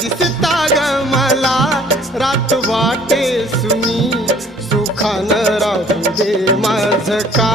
दिसता ग मला रात वाटे सुनी सुखान राहू दे माझ का